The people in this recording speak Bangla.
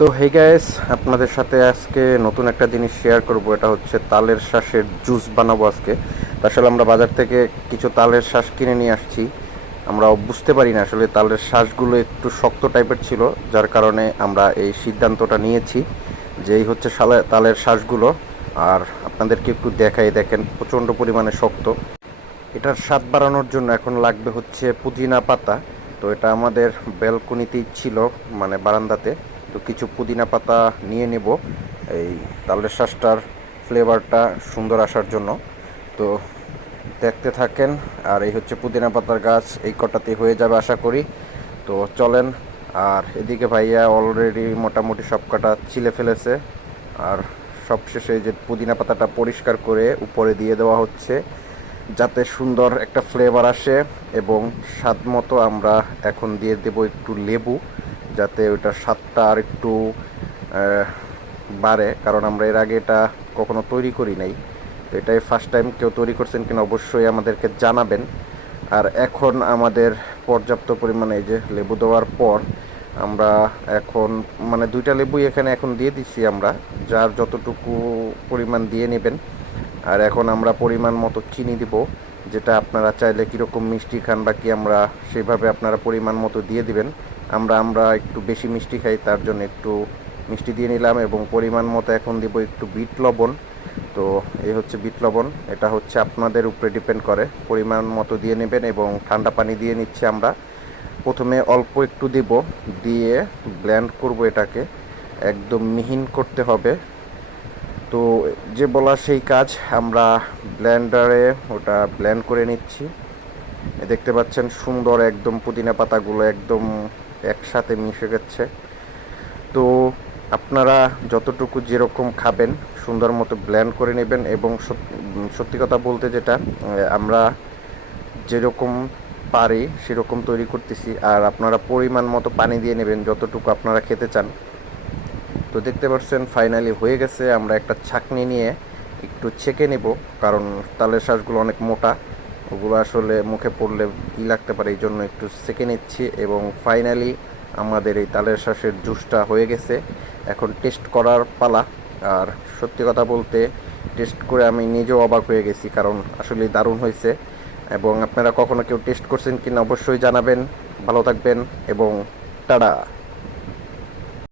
তো হে গাইস, আপনাদের সাথে আজকে নতুন একটা জিনিস শেয়ার করব। এটা হচ্ছে তালের শাঁসের জুস বানাবো আজকে। তো আসলে আমরা বাজার থেকে কিছু তালের শাঁস কিনে নিয়ে আসছি। আমরা বুঝতে পারি না আসলে তালের শাঁসগুলো একটু শক্ত টাইপের ছিল, যার কারণে আমরা এই সিদ্ধান্তটা নিয়েছি যে এই হচ্ছে তালের শাঁসগুলো। আর আপনাদেরকে একটু দেখাই, দেখেন প্রচণ্ড পরিমাণে শক্ত। এটার স্বাদ বাড়ানোর জন্য এখন লাগবে হচ্ছে পুদিনা পাতা। তো এটা আমাদের ব্যালকনিতেই ছিল, মানে বারান্দাতে। তো কিছু পুদিনা পাতা নিয়ে নেব এই তালের শাঁসটার ফ্লেভারটা সুন্দর আসার জন্য। তো দেখতে থাকেন। আর এই হচ্ছে পুদিনা পাতার গাছ, এই কটাতে হয়ে যাবে আশা করি। তো চলেন। আর এদিকে ভাইয়া অলরেডি মোটামুটি সব কটা ছিলে ফেলেছে। আর সবশেষে যে পুদিনা পাতাটা পরিষ্কার করে উপরে দিয়ে দেওয়া হচ্ছে, যাতে সুন্দর একটা ফ্লেভার আসে। এবং স্বাদ মতো আমরা এখন দিয়ে দেব একটু লেবু, যাতে ওইটার স্বাদটা আর একটু বাড়ে, কারণ আমরা এর আগে এটা কখনো তৈরি করি নাই। তো এটাই ফার্স্ট টাইম। কেউ তৈরি করছেন কিনা অবশ্যই আমাদেরকে জানাবেন। আর এখন আমাদের পর্যাপ্ত পরিমাণে এই যে লেবু দেওয়ার পর আমরা এখন মানে দুইটা লেবুই এখানে এখন দিয়ে দিচ্ছি আমরা, যার যতটুকু পরিমাণ দিয়ে নেবেন। আর এখন আমরা পরিমাণ মতো চিনি দিব, যেটা আপনারা চাইলে কীরকম মিষ্টি খান বা কি আমরা সেইভাবে আপনারা পরিমাণ মতো দিয়ে দিবেন। আমরা একটু বেশি মিষ্টি খাই, তার জন্য একটু মিষ্টি দিয়ে নিলাম। এবং পরিমাণ মতো এখন দিব একটু বিট লবণ। তো এই হচ্ছে বিট লবণ, এটা হচ্ছে আপনাদের উপরে ডিপেন্ড করে, পরিমাণ মতো দিয়ে নেবেন। এবং ঠান্ডা পানি দিয়ে নিচ্ছি আমরা। প্রথমে অল্প একটু দিব, দিয়ে ব্লেন্ড করব, এটাকে একদম মিহিন করতে হবে। তো যে বলা সেই কাজ, আমরা ব্লেন্ডারে ওটা ব্লেন্ড করে নিচ্ছি। দেখতে পাচ্ছেন সুন্দর একদম পুদিনা পাতাগুলো একদম একসাথে মিশে গেছে। তো আপনারা যতটুকু যেরকম খাবেন সুন্দর মতো ব্লেন্ড করে নেবেন। এবং সত্যি কথা বলতে যেটা, আমরা যেরকম পারি সেরকম তৈরি করতেছি। আর আপনারা পরিমাণ মতো পানি দিয়ে নেবেন যতটুকু আপনারা খেতে চান। তো দেখতে পাচ্ছেন ফাইনালি হয়ে গেছে। আমরা একটা ছাঁকনি নিয়ে একটু ছেঁকে নেব, কারণ তালের শাঁসগুলো অনেক মোটা, ওগুলো আসলে মুখে পড়লে লাগতে পারে, এই জন্য একটু ছেঁকে নিচ্ছি। এবং ফাইনালি আমাদের এই তালের শাঁসের জুসটা হয়ে গেছে। এখন টেস্ট করার পালা। আর সত্যি কথা বলতে টেস্ট করে আমি নিজেও অবাক হয়ে গেছি, কারণ আসলে দারুণ হয়েছে। এবং আপনারা কখনো কেউ টেস্ট করছেন কিনা অবশ্যই জানাবেন। ভালো থাকবেন এবং টাটা।